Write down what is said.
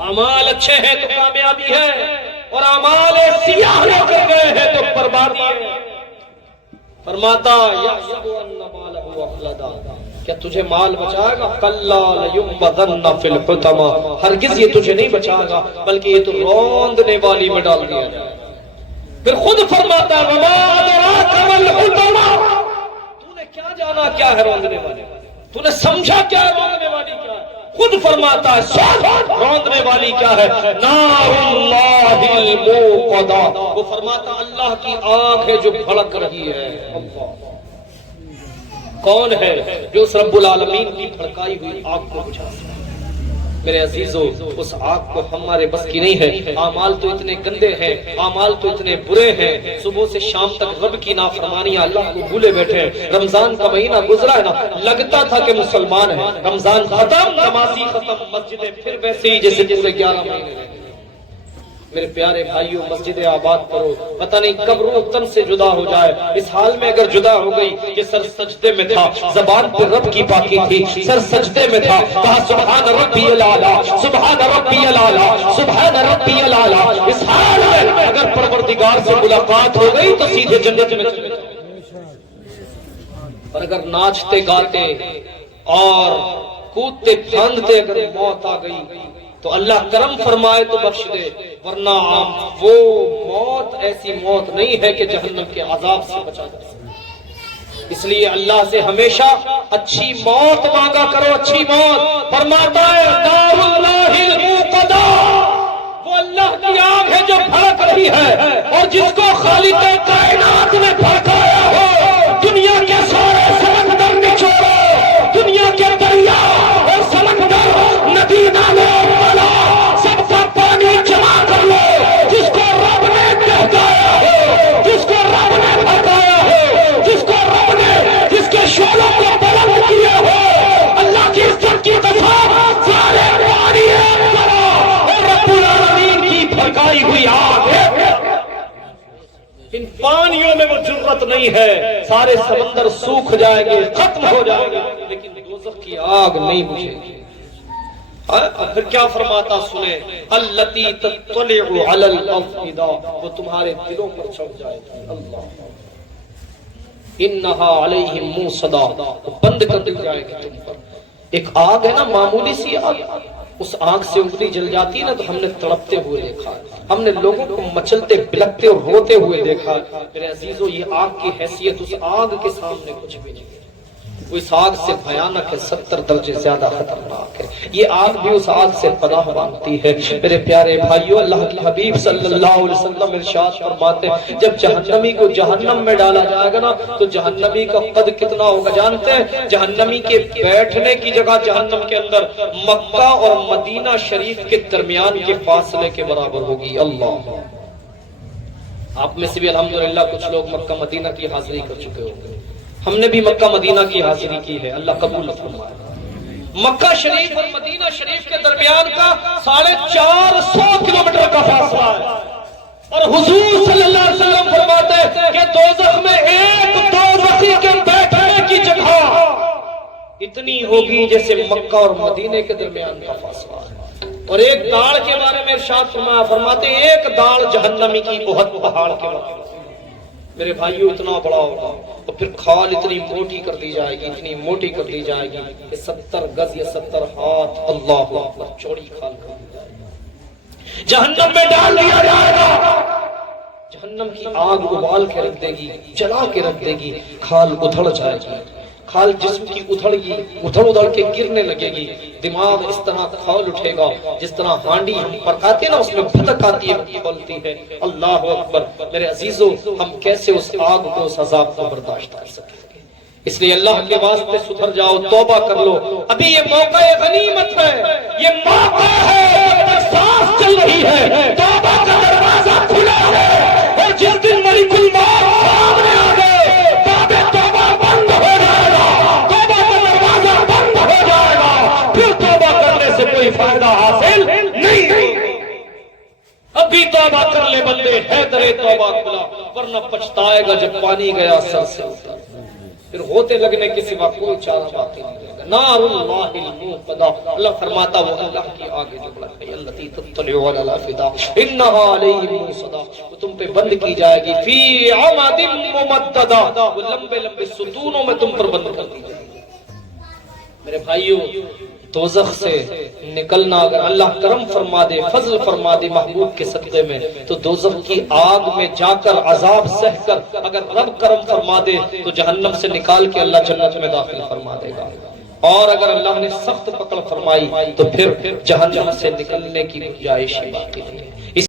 اعمال اچھے ہیں تو کامیابی ہے، اور اعمال سیاہ ہو کر گئے ہیں تو بربادی ہے۔ فرماتا یحسب ان مالہ اخلدا، کیا تجھے مال بچائے گا؟ کلا لینبذن فی الحطمہ، ہرگز یہ تجھے نہیں بچائے گا، بلکہ یہ تو روندنے والی میں ڈال دیا جائے۔ پھر خود فرماتا ہے وما ادراک ما الحطمہ، تو نے کیا جانا کیا ہے روندنے والی، تو نے سمجھا کیا ہے روندنے والی کیا ہے؟ خود فرماتا ہے سوچ روندنے والی کیا ہے؟ نار اللہ الموقدہ، وہ فرماتا اللہ کی آگ ہے جو بھڑک رہی ہے۔ اللہ کون ہے جو اس رب العالمین کی بھڑکائی ہوئی آگ کو بجھا سکتا ہے؟ میرے عزیزو، اس آگ کو ہمارے بس کی نہیں ہے۔ اعمال تو اتنے گندے ہیں، اعمال تو اتنے برے ہیں، صبح سے شام تک رب کی نافرمانیاں، اللہ کو بھولے بیٹھے ہیں۔ رمضان کا مہینہ گزرا ہے نا، لگتا تھا کہ مسلمان ہیں، رمضان ختم، نمازی ختم، مسجدیں پھر ویسے ہی جیسے پورے 11 مہینے رہے۔ میرے پیارے بھائیوں، مسجدیں آباد کرو، پتہ نہیں کب روح تن سے جدا ہو جائے۔ اس حال میں اگر جدا ہو گئی کہ سر سجدے میں تھا، زبان پر رب کی پاکی تھی، سر سجدے میں تھا، کہا سبحان ربی الاعلیٰ، سبحان ربی الاعلیٰ، سبحان ربی الاعلیٰ۔ اس حال میں اگر پروردگار سے ملاقات ہو گئی تو سیدھے جنت میں چلے جائیں۔ اور اگر ناچتے گاتے اور کودتے پھاندتے اگر موت آ گئی تو اللہ کرم فرمائے تو بخش دے، ورنہ وہ موت ایسی موت نہیں ہے کہ جہنم کے عذاب سے بچا جا سکے۔ اس لیے اللہ سے ہمیشہ اچھی موت مانگا کرو، اچھی موت۔ فرماتا ہے نار اللہ الموقدہ، وہ اللہ کی آگ ہے جو بھڑک رہی ہے، اور جس کو خالق کائنات نے بھڑکایا ہو، دنیا کے سارے سمندر نچوڑو، دنیا کے دریا اور سمندر، ندی نالے سب کا پانی جمع کر لو، جس کو رب نے بہکایا ہو، جس کو رب نے بھڑکایا ہو، جس کو رب نے جس کے شعلوں کو بلند کیا ہو، اللہ کی عزت کی قسم سارے پانی ایک کرو، اور رب العالمین کی بھڑکائی ہوئی آگ ہے۔ ان پانیوں میں وہ جرت نہیں ہے، سارے سمندر سوکھ جائیں گے، ختم ہو جائیں گے، لیکن دوزخ کی آگ نہیں بجھے گی۔ پھر کیا فرماتا سنیں، التی تطلع علی الافئدہ، وہ تمہارے دلوں پر چڑھ جائے گی۔ اللہ انہا علیہم موصدہ، وہ بند کر دی جائے گی تم پر۔ ایک آگ ہے نا، معمولی سی آگ، اس آگ سے انگلی جل جاتی ہے نا تو ہم نے تڑپتے ہوئے دیکھا، ہم نے لوگوں کو مچلتے بلکتے اور روتے ہوئے دیکھا۔ میرے عزیزو، یہ آگ کی حیثیت اس آگ کے سامنے کچھ بھی نہیں، وہ اس آگ سے بھیانک ہے، 70 درجے زیادہ خطرناک ہے۔ یہ آگ بھی اس آگ سے پناہ مانگتی ہے۔ میرے پیارے بھائیو، اللہ کے حبیب صلی اللہ علیہ وسلم ارشاد فرماتے ہیں جب جہنمی کو جہنم میں ڈالا جائے گا نا تو جہنمی کا قد کتنا ہوگا جانتے ہیں؟ جہنمی کے بیٹھنے کی جگہ جہنم کے اندر مکہ اور مدینہ شریف کے درمیان کے فاصلے کے برابر ہوگی۔ اللہ، آپ میں سے بھی الحمدللہ کچھ لوگ مکہ مدینہ کی حاضری کر چکے ہوں گے، ہم نے بھی مکہ مدینہ کی حاضری کی ہے، اللہ قبول فرمائے۔ مکہ شریف اور مدینہ شریف کے درمیان کا 450 کلومیٹر کا فاصلہ ہے، اور حضور صلی اللہ علیہ وسلم فرماتے ہیں کہ دوزخ میں ایک دوزخی کے بیٹھنے کی جگہ اتنی ہوگی جیسے مکہ اور مدینے کے درمیان کا فاصلہ ہے۔ اور ایک داڑ کے بارے میں ارشاد فرماتے ہیں ایک داڑ جہنمی کی احد پہاڑ کے بارے میں، میرے بھائیو اتنا بڑا ہوگا، اور پھر کھال اتنی موٹی کر دی جائے گی، اتنی موٹی کر دی جائے گی کہ 70 گز یا 70 ہاتھ، اللہ اکبر، چوڑی کھال کر دی جائے گی، جہنم میں ڈال دیا جائے گا۔ جہنم کی آگ ابال کے رکھ دے گی، جلا کے رکھ دے گی، کھال ادھڑ جائے گی، کھال جسم کی ادھڑ گی، ادھڑ کے گرنے لگے گی، دماغ اس طرح کھول اٹھے گا جس طرح ہانڈی ہم پکاتے ہیں نا اس میں بھتک آتی ہے، کھولتی ہے۔ اللہ اکبر، میرے عزیزو، ہم کیسے اس آگ کو، اس عذاب کو برداشت کر سکیں گے؟ اس لیے اللہ کے واسطے سدھر جاؤ، توبہ کر لو، ابھی یہ موقع غنیمت ہے، یہ موقع ہے، جب تک سانس چل رہی ہے توبہ کا دروازہ کھلا ہے، اور جس دن ملک الموت سامنے آ گئے توبہ بند ہو جائے گا، توبہ کا دروازہ بند ہو جائے گا، پھر توبہ کرنے سے کوئی فائدہ حاصل نہیں۔ ابھی توبہ کر لے بندے، ہے درے توبہ کھلا، ورنہ پچھتائے گا جب پانی گیا سر سے اتر۔ پھر ہوتے لگنے کے سوا کوئی چارہ باقی نہیں رہے گا. نار اللہ الموقدہ، اللہ فرماتا وہ اللہ کی آگ جو بڑا ہے، التی تطلع علی الافئدہ انہا علیہم موصدہ، وہ تم پہ بند کی جائے گی، فی عمد ممددہ، وہ لمبے لمبے ستونوں میں تم پر بند کر دی جائے گی. میرے بھائیو، دوزخ سے نکلنا اگر اللہ کرم فرما دے، فضل فرما دے محبوب کے صدقے میں، تو دوزخ کی آگ میں جا کر عذاب سہ کر اگر رب کرم فرما دے تو جہنم سے نکال کے اللہ جنت میں داخل فرما دے گا. اور اگر اللہ نے سخت پکڑ فرمائی تو پھر جہنم سے نکلنے کی گنجائش ہی باقی نہیں ہے.